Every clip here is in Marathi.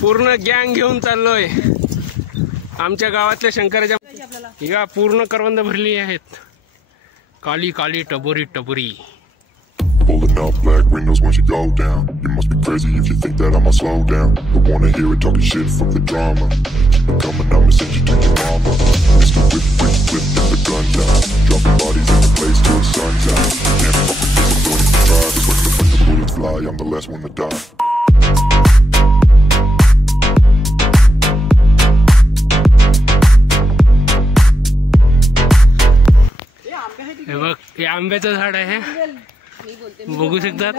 पूर्ण गँग घेऊन चाललोय आमच्या गावातल्या शंकराच्या. या पूर्ण करवंद भरली आहेत. Kali Kali टबोरी टबोरी. Pulling up black windows once you go down. You must be crazy if you think that I'ma slow down. Don't wanna hear it talking shit from the drama. Keep it coming, I'ma send you to your mama. Mr. Whip, whip, whip, get the guns out. Dropping bodies in the place till the sun's out. Can't fuck with this, I'm going to try. Just let the bullets fly, I'm the last one to die. हे बघ, हे आंब्याचं झाड आहे. बघू शकतात.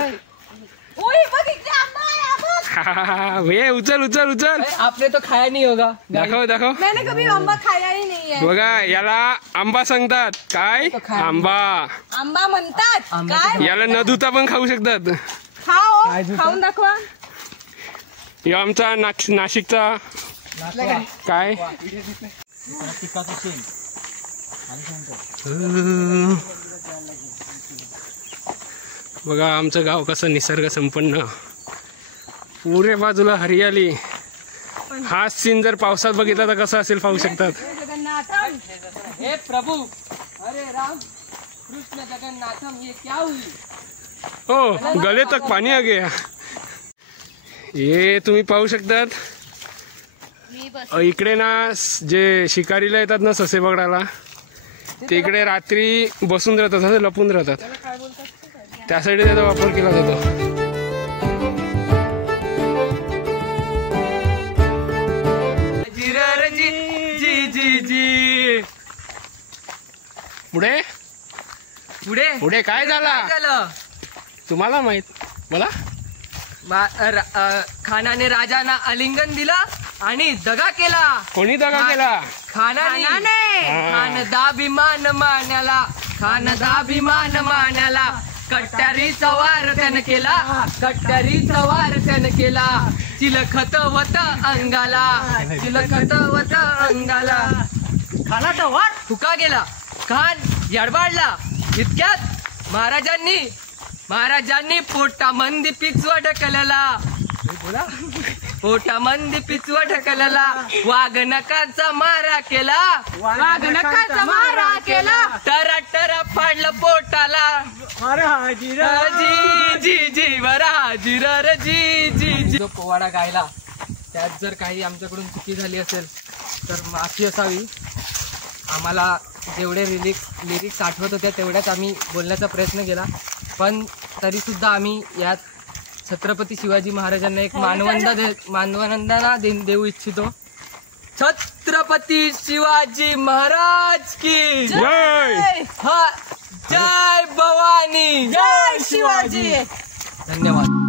भैया उचल उचल उचल. आपने तो खाया नहीं होगा. दाखव दाखव. मैंने कभी आंबा खाया ही नहीं है. बघा याला आंबा सांगतात. काय आंबा. आंबा म्हणतात काय. याला न धुता पण खाऊ शकतात. खाऊन दाखवा. यो आमचा नाशिकचा काय बघा आमचं गाव कसं निसर्ग संपन्न. पुरे बाजूला हरियाली. हा सीन जर पावसात बघितला तर कसं असेल पाहू शकतात. हे प्रभू अरे राम कृष्ण जगन्नाथम ये क्या हुई. हो गले तक पाणी आ गया. हे तुम्ही पाहू शकतात. इकडे ना जे शिकारीला येतात ना ससे बघायला ते इकडे रात्री बसून राहतात. असं लपून राहतात. त्यासाठी त्याचा वापर केला जातो. पुढे पुढे पुढे काय झालं तुम्हाला माहित. मला खानाने राजांना आलिंगन दिला आणि दगा केला. कोणी दगा केला. खानाने. खानदाभिमान मानाला. खानदाभिमान मानाला. कट्यारीचा वार त्यानं केला. कट्यारीचा वार त्यानं केला. चिलखत वत अंगाला. चिलखत वत अंगाला. खानाचा वार फुका गेला. खान यडबाडला. इतक्यात महाराजांनी पोटामंदी पिचवा ढकलला. पोटामंदी पिचवा ढकलला. वाघनकाचा मारा केला. वाघनकाचा मारा केला. टरा टरा फाडलं पोटाला. जी जी जी वराजी र जी जी. जो पोवाडा गायला त्यात जर काही आमच्याकडून चुकी झाली असेल तर माफी असावी. आम्हाला जेवढे लिरिक्स आठवत होत्या तेवढ्याच आम्ही बोलण्याचा प्रयत्न केला. पण तरीसुद्धा आम्ही यात छत्रपती शिवाजी महाराजांना एक मानवंदना देऊ इच्छितो. छत्रपती शिवाजी महाराज की जय. जय भवानी. जय शिवाजी. धन्यवाद.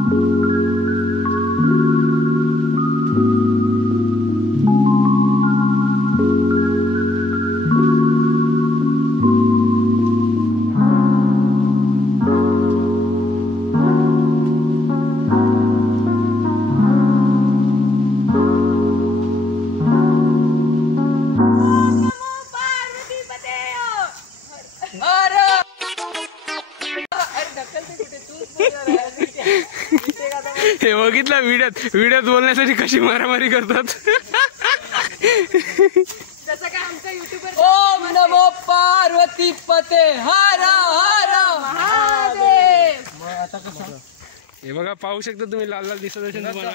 हे बघितलं व्हिडिओत बोलण्यासाठी कशी मारामारी करतात. जसं काय आमचा युट्यूबर. ओम नमो पार्वती पते हर हर महादेव. आता कसं हे बघा पाहू शकता तुम्ही लाल लाल दिसत असेल तुम्हाला.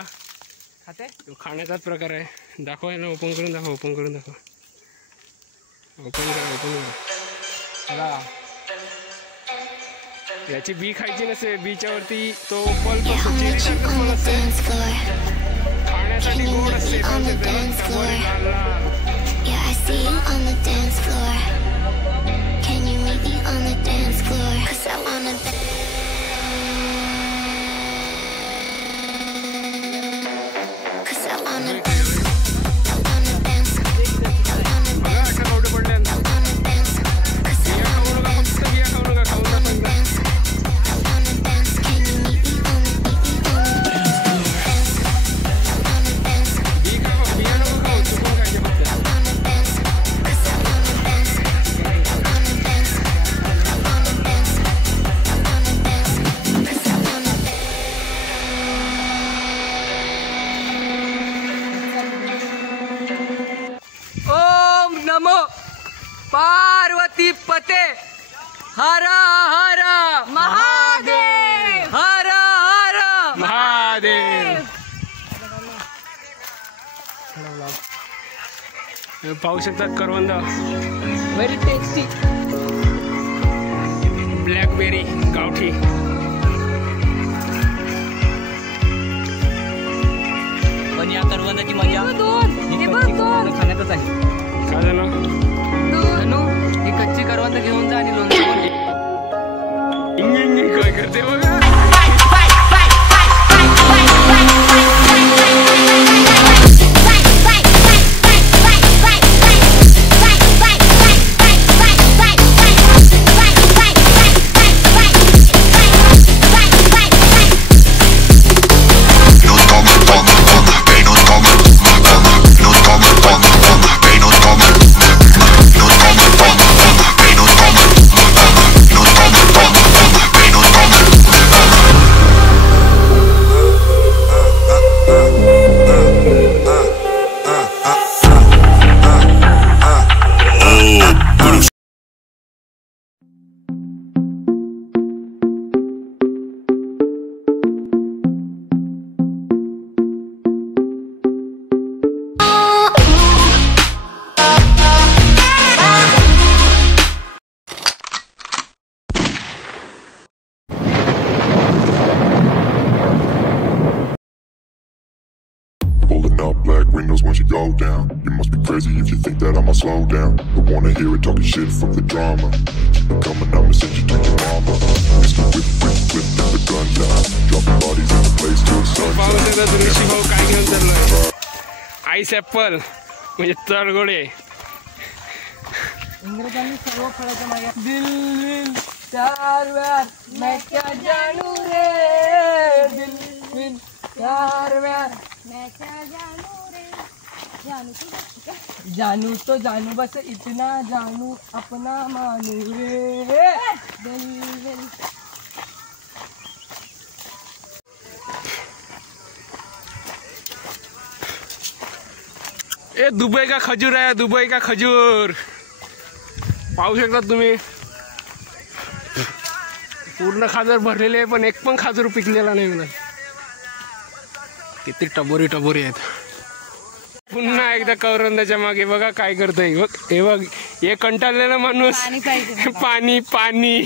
खाते खाण्याचाच प्रकार आहे. दाखवा ना. ओपन करून दाखवा. ओपन करून दाखवा. ओपन करा. ओपन करा. याची बी खायची नसते. बीच्या वरती तो पल्प खाण्यासाठी गोड असते. पाहू शकता करवंद, व्हेरी टेस्टी. ब्लॅकबेरी गावठी. पण या करवंदाची मजा खाण्यातच आहे. काय झालं? ही कच्ची करवंद घेऊन जा आणि लोणचं बनव. काय करते बघा. Pulling up black windows once you go down. You must be crazy if you think that I'ma slow down. Don't wanna hear it talking shit from the drama. Keep it coming, I'ma send you to your mama. Mr. Whip, whip, whip, and the gun down. Dropping bodies in the place till the पाहू sun's शकता ऋषी भाऊ काय घेऊन चाललोय. आईस ऍपल म्हणजे तळगोळे. इंग्रजांनी सर्व फळाच्या मागे दिल दिल चार व्यार मैं क्या जानू रे, दिल दिल चार व्यार मैं क्या जानू रे. जानू तो जानू बस इतना जानू अपना मानू रे. दिल दिल ए दुबई का खजूर आहे, दुबई का खजूर. पाहू शकता तुम्ही पूर्ण खाजूर भरलेले आहे, पण एक पण खाजूर पिकलेला नाही मला. किती टबोरी टबोरी आहेत. पुन्हा एकदा करवंदाच्या मागे बघा काय करतोय. हे बघ, हे कंटाळलेला माणूस. पाणी पाणी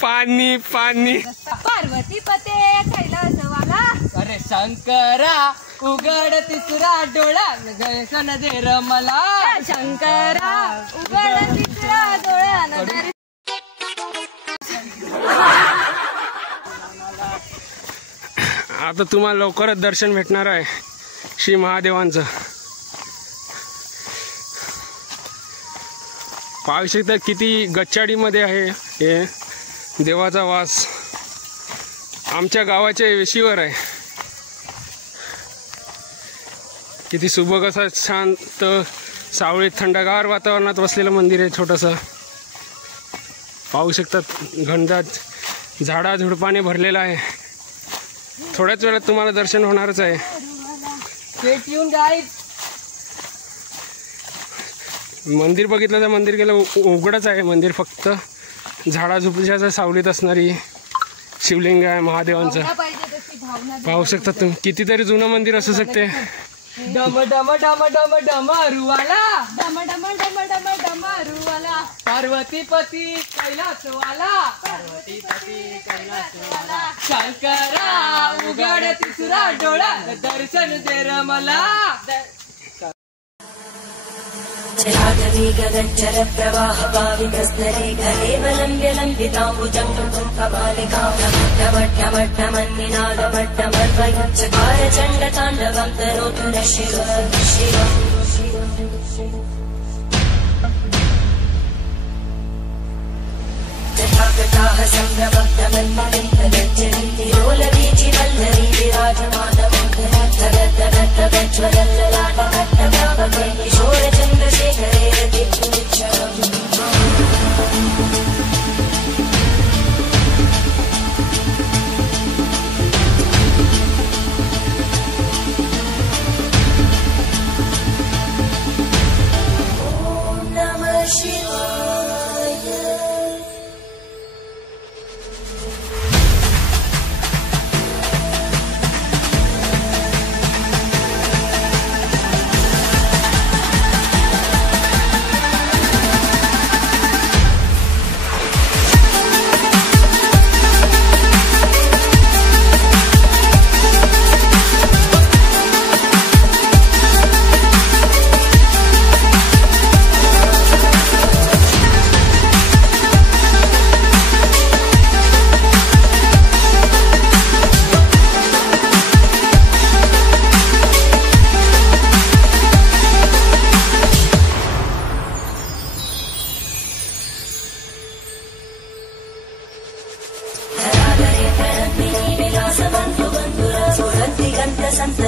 पाणी पाणी. पार्वती पते कैलासवाला. अरे शंकरा उघड तिसरा डोळा गैसन दे रमला. शंकरा उघड तिसरा डोळा नजर. आता तुम्हाला लवकरच दर्शन भेटणार आहे श्री महादेवांचं. पाहू शकता किती गच्चाडीमध्ये आहे हे देवाचा वास. आमच्या गावाच्या वेशीवर आहे. किती सुबक असं शांत सावळीत थंडगार वातावरणात वसलेलं मंदिर आहे छोटंसं. पाहू शकतात घनदाट झाडाझुडपाने भरलेलं आहे. थोड्याच वेळात तुम्हाला दर्शन होणारच आहे. Stay tune guys. मंदिर बघितलं तर मंदिर गेलं उघडच आहे. मंदिर फक्त झाडाझुडपाच्या सावलीत असणारी शिवलिंग आहे महादेवांचं. पाहू शकता तुम्ही कितीतरी जुनं मंदिर असू शकते. डम डम डम डम डमरुवाला. डम डम डम डम डमरुवाला. पार्वतीपती कैलासवाला. पार्वतीपती कैलासवाला. शंकरा उघड तिसरा डोळा दर्शन दे रमला. जलाधवी गगनचर प्रवाह पावितस्तरे गलेवलम्ब्य लम्बिताम्बुजङ्गं कपालिकामट्टमट्टमन्निनादमट्टमर्वयुच्चकार चण्डताण्डवं तनोतु नः शिव शिव. तथागताः सम्भ्रमग्धमन्मलिन्दगज्जरी तिरोलवीचि वल्लरी विराजमानमोदरी तदत्तदत्तवज्ज्वलल्ललाटकट्टव्यापके किशोरचन्द्रशेखरे रतिपुनिच्छरम्. ॐ नमः शिवाय.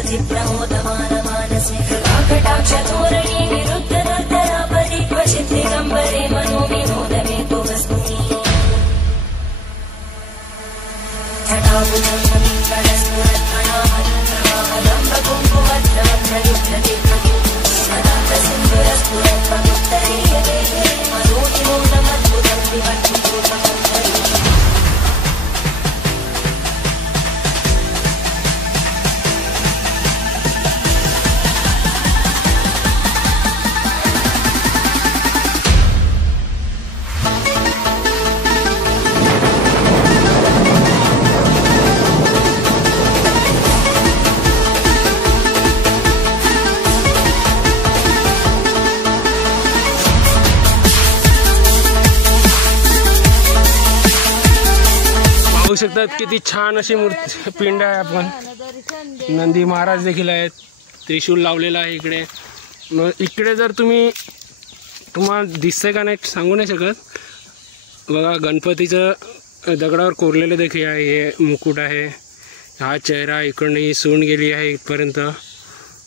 रति प्रमोदमान मानसे कटाक्ष धोरणी विरुद्ध दुर्धरापरि क्वचित् दिगम्बरे मनो विनोदमे तु वस्तुति पाहू शकतात किती छान अशी मूर्ती पिंड आहे. आपण नंदी महाराज देखील आहेत. त्रिशूल लावलेला आहे इकडे. मग इकडे जर तुम्हाला दिसतंय का नाही सांगू नाही शकत. बघा गणपतीचं दगडावर कोरलेलं देखील आहे. हे मुकुट आहे. हा चेहरा इकडनं ही सून गेली आहे इथपर्यंत.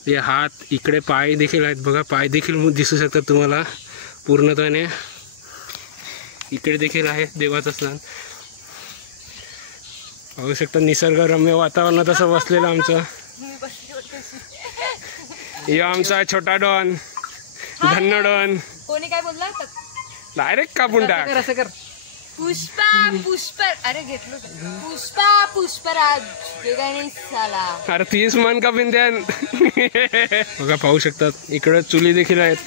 हे हात इकडे पाय देखील आहेत. बघा पाय देखील दिसू शकतात तुम्हाला पूर्णपणे. इकडे देखील आहे देवाचं स्थान. पाहू शकता निसर्गरम्य वातावरणात असं बसलेलं आमचं. हे आमचा छोटा डॉन धन्य डॉन. कोणी काय बोलला डायरेक्ट कापून टाक. असं कर. पुष्पा अरे घेतलं पुष्पराज ते काय नाही साला. अरे 30 मन का बिंद्यान. बघा पाहू शकतात इकडे चुली देखील आहेत.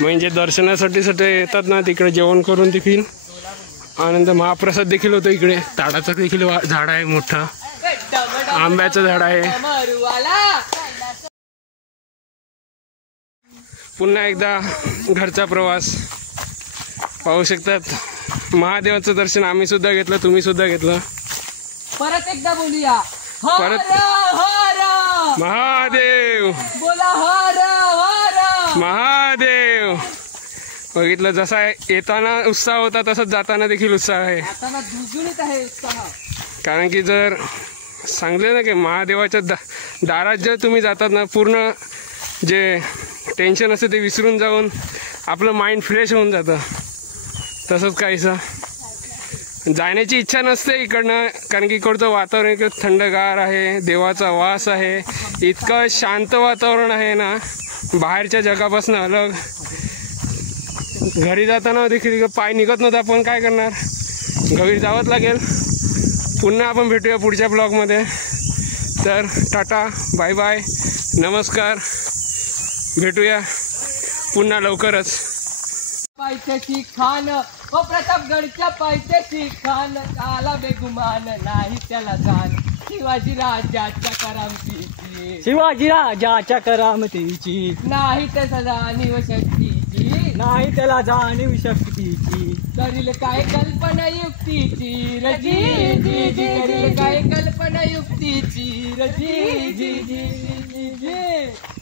म्हणजे दर्शनासाठी येतात ना तिकडे जेवण करून देखील आनंद. महाप्रसाद देखील होतो इकडे. ताडाचं देखील झाड आहे मोठं. आंब्याचं झाड आहे. पुन्हा एकदा घरचा प्रवास. पाहू शकतात महादेवाचं दर्शन आम्ही सुद्धा घेतलं. तुम्ही सुद्धा घेतलं. परत एकदा बोलूया. परत महादेव बोला हर हर महादेव. बघितलं जसा येताना उत्साह होता तसंच जाताना देखील उत्साह आहे. आता दुजुणीत आहे उत्साह. कारण की जर सांगले ना की महादेवाच्या दारात जर तुम्ही जातात ना पूर्ण जे टेन्शन असते ते विसरून जाऊन आपलं माइंड फ्रेश होऊन जातं. तसंच काहीसं जाण्याची इच्छा नसते इकडनं. कारण की इकडचं वातावरण इकडं थंडगार आहे. देवाचा वास आहे. इतकं शांत वातावरण आहे ना बाहेरच्या जगापासून अलग. घरी जाताना देखील पाय निघत नव्हता. आपण काय करणार घरी जावंच लागेल. पुन्हा आपण भेटूया पुढच्या ब्लॉगमध्ये. तर टाटा बाय बाय नमस्कार. भेटूया पुन्हा लवकरच. पायथ्याची खान हो प्रतापगडच्या पायथ्याची खान. आला बेगुमान नाही त्याला जाण. शिवाजी राजाच्या करामतीची. शिवाजी राजाच्या करामतीची. नाही त्याला जाणीव शक्तीची. नाही त्याला जाणीव शक्तीची. करील काय कल्पना युक्तीची रजी जी जी. करील काय कल्पना युक्तीची रजी जी जी जी जी.